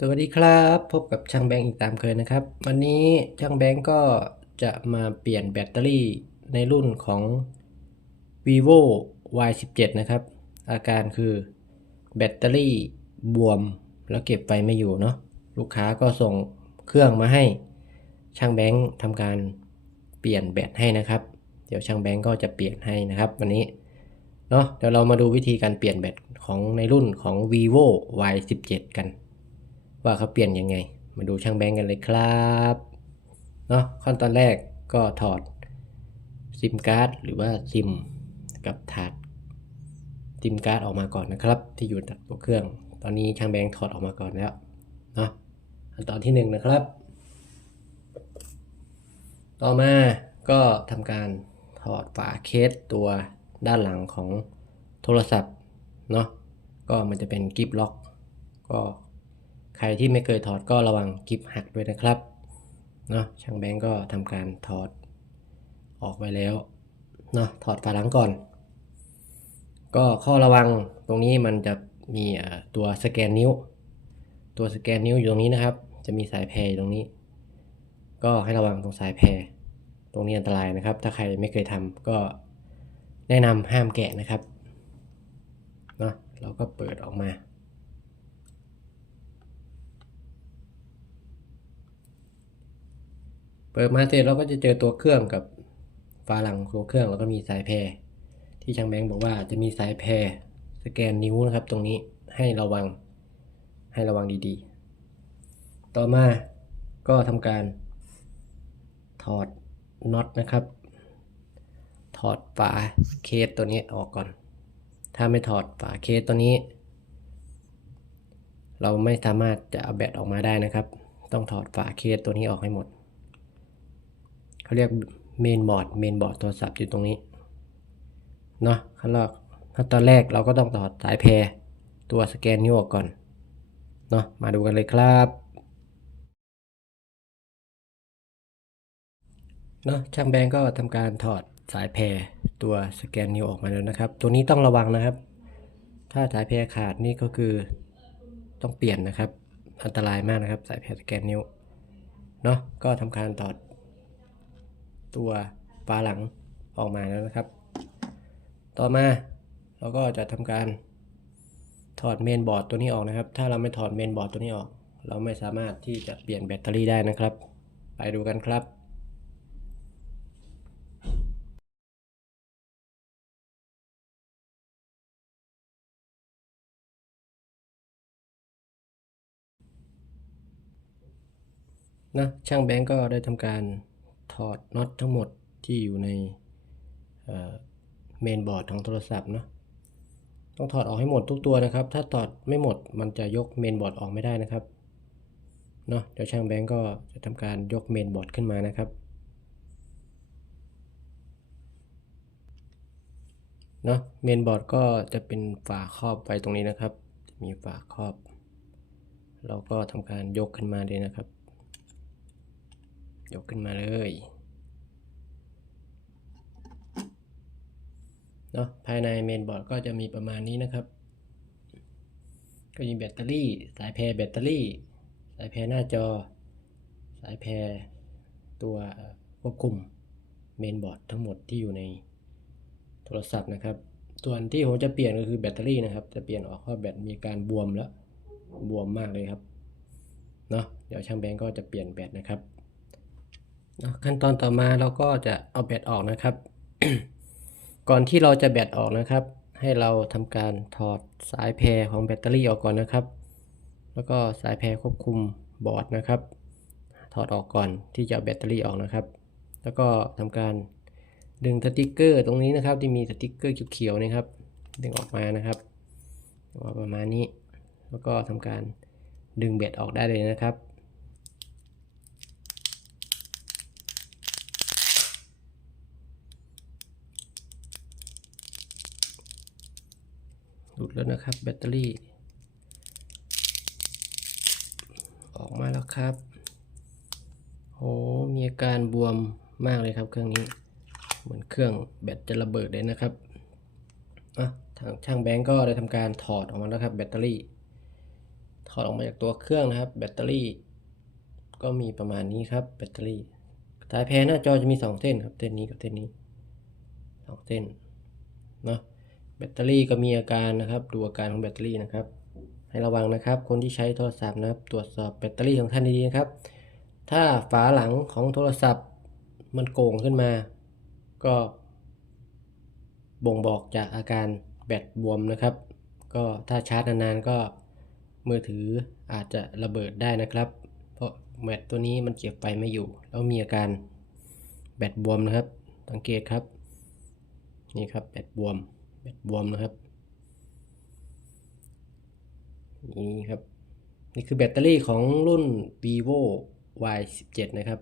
สวัสดีครับ พบกับช่างแบงค์อีกตามเคยนะครับ วันนี้ช่างแบงค์ก็จะมาเปลี่ยนแบตเตอรี่ในรุ่นของ vivo y17 นะครับ อาการคือแบตเตอรี่บวมแล้วเก็บไฟไม่อยู่เนาะลูกค้าก็ส่งเครื่องมาให้ช่างแบงค์ทำการเปลี่ยนแบตให้นะครับ เดี๋ยวช่างแบงค์ก็จะเปลี่ยนให้นะครับ วันนี้เนาะเดี๋ยวเรามาดูวิธีการเปลี่ยนแบตของในรุ่นของ vivo y17 กัน ว่าเขาเปลี่ยนยังไง มาดูช่างแบงค์กันเลยครับเนาะขั้นตอนแรกก็ถอดซิมการ์ดหรือว่าซิมกับถาดซิมการ์ดออกมาก่อนนะครับ ที่อยู่จากตัวเครื่อง ตอนนี้ช่างแบงค์ถอดออกมาก่อนแล้วเนาะขั้นตอนที่หนึ่งนะครับ ต่อมาก็ทำการถอดฝาเคสตัวด้านหลังของโทรศัพท์เนาะก็มันจะเป็นกิฟล็อก ก็ ใครที่ไม่เคยถอดก็ระวังกิฟหักด้วยนะครับเนาะช่างแบงก์ก็ทำการถอดออกไปแล้วเนาะถอดฝาหลังก่อน ก็ข้อระวังตรงนี้มันจะมีตัวสแกนนิ้ว ตัวสแกนนิ้วอยู่ตรงนี้นะครับ จะมีสายแพรอยู่ตรงนี้ ก็ให้ระวังตรงสายแพรตรงนี้อันตรายนะครับ ถ้าใครไม่เคยทำก็แนะนำห้ามแกะนะครับเนาะเราก็เปิดออกมา เปิดมาเสร็จเราก็จะเจอตัวเครื่องกับฝาหลังตัวเครื่องแล้วก็มีสายแพรที่ช่างแบงค์บอกว่าจะมีสายแพรสแกนนิ้วนะครับ ตรงนี้ให้ระวังให้ระวังดีๆ ต่อมาก็ทำการถอดน็อตนะครับ ถอดฝาเคสตัวนี้ออกก่อน ถ้าไม่ถอดฝาเคสตัวนี้ เราไม่สามารถจะเอาแบตออกมาได้นะครับ ต้องถอดฝาเคสตัวนี้ออกให้หมด เขาเรียกเมนบอร์ดเมนบอร์ดโทรศัพท์อยู่ตรงนี้เนาะขั้นแรกขั้นตอนแรกเราก็ต้องถอดสายแพรตัวสแกนนิ้วออกก่อนเนาะมาดูกันเลยครับเนาะช่างแบงก็ทำการถอดสายแพรตัวสแกนนิ้วออกมาแล้วนะครับ ตัวนี้ต้องระวังนะครับ ถ้าสายแพรขาดนี่ก็คือต้องเปลี่ยนนะครับ อันตรายมากนะครับ สายแพรสแกนนิ้วเนาะก็ทำการถอด ตัวฝาหลังออกมาแล้วนะครับ ต่อมาเราก็จะทำการถอดเมนบอร์ดตัวนี้ออกนะครับ ถ้าเราไม่ถอดเมนบอร์ดตัวนี้ออก เราไม่สามารถที่จะเปลี่ยนแบตเตอรี่ได้นะครับ ไปดูกันครับนะช่างแบงก์ก็ได้ทำการ อดน็อตทั้งหมดที่อยู่ในเมนบอร์ดของโทรศัพท์เนาะต้องถอดออกให้หมดทุกตัวนะครับ ถ้าถอดไม่หมดมันจะยกเมนบอร์ดออกไม่ได้นะครับเนาะเดี๋ยวช่างแบงก์ก็จะทำการยกเมนบอร์ดขึ้นมานะครับเนาะเมนบอร์ดก็จะเป็นฝาครอบไว้ตรงนี้นะครับ มีฝาครอบ เราก็ทำการยกขึ้นมาเลยนะครับ ยกขึ้นมาเลยเนาะภายในเมนบอร์ดก็จะมีประมาณนี้นะครับ ก็มีแบตเตอรี่ สายแพรแบตเตอรี่ สายแพรหน้าจอ สายแพรตัวควบคุมเมนบอร์ดทั้งหมดที่อยู่ในโทรศัพท์นะครับ ส่วนที่ผมจะเปลี่ยนก็คือแบตเตอรี่นะครับ จะเปลี่ยนออกเพราะแบตมีการบวมแล้ว บวมมากเลยครับ เนาะ เดี๋ยวช่างแบงก์ก็จะเปลี่ยนแบตนะครับ ขั้นตอนต่อมาเราก็จะเอาแบตออกนะครับ ก่อนที่เราจะแบตออกนะครับ ให้เราทำการถอดสายแพรของแบตเตอรี่ออกก่อนนะครับ แล้วก็สายแพรควบคุมบอร์ดนะครับ ถอดออกก่อนที่จะเอาแบตเตอรี่ออกนะครับ แล้วก็ทำการดึงสติกเกอร์ตรงนี้นะครับ ที่มีสติกเกอร์เขียวๆนะครับ ดึงออกมานะครับประมาณนี้ แล้วก็ทำการดึงแบตออกได้เลยนะครับ หลุดแล้วนะครับ แบตเตอรี่ ออกมาแล้วครับโหมีอาการบวมมากเลยครับเครื่องนี้ เหมือนเครื่องแบตจะระเบิดเลยนะครับอะทางช่างแบงก์ก็ได้ทำการถอดออกมาแล้วครับ แบตเตอรี่ ถอดออกมาจากตัวเครื่องนะครับ แบตเตอรี่ ก็มีประมาณนี้ครับ แบตเตอรี่สายแพรหน้าจอจะมีสองเส้นครับ เส้นนี้กับเส้นนี้สองเส้น เนาะ แบตเตอรี่ก็มีอาการนะครับ ดูอาการของแบตเตอรี่นะครับ ให้ระวังนะครับ คนที่ใช้โทรศัพท์นะครับ ตรวจสอบแบตเตอรี่ของท่านดีๆนะครับ ถ้าฝาหลังของโทรศัพท์มันโก่งขึ้นมา ก็ บ่งบอกจากอาการแบตบวมนะครับ ก็ถ้าชาร์จนานๆก็มือถืออาจจะระเบิดได้นะครับ เพราะแบตตัวนี้มันเก็บไฟไม่อยู่ แล้วมีอาการแบตบวมนะครับ สังเกตครับ นี่ครับแบตบวม แบตบวมนะครับ นี่ครับ นี่คือแบตเตอรี่ของรุ่น vivo y 17นะครับ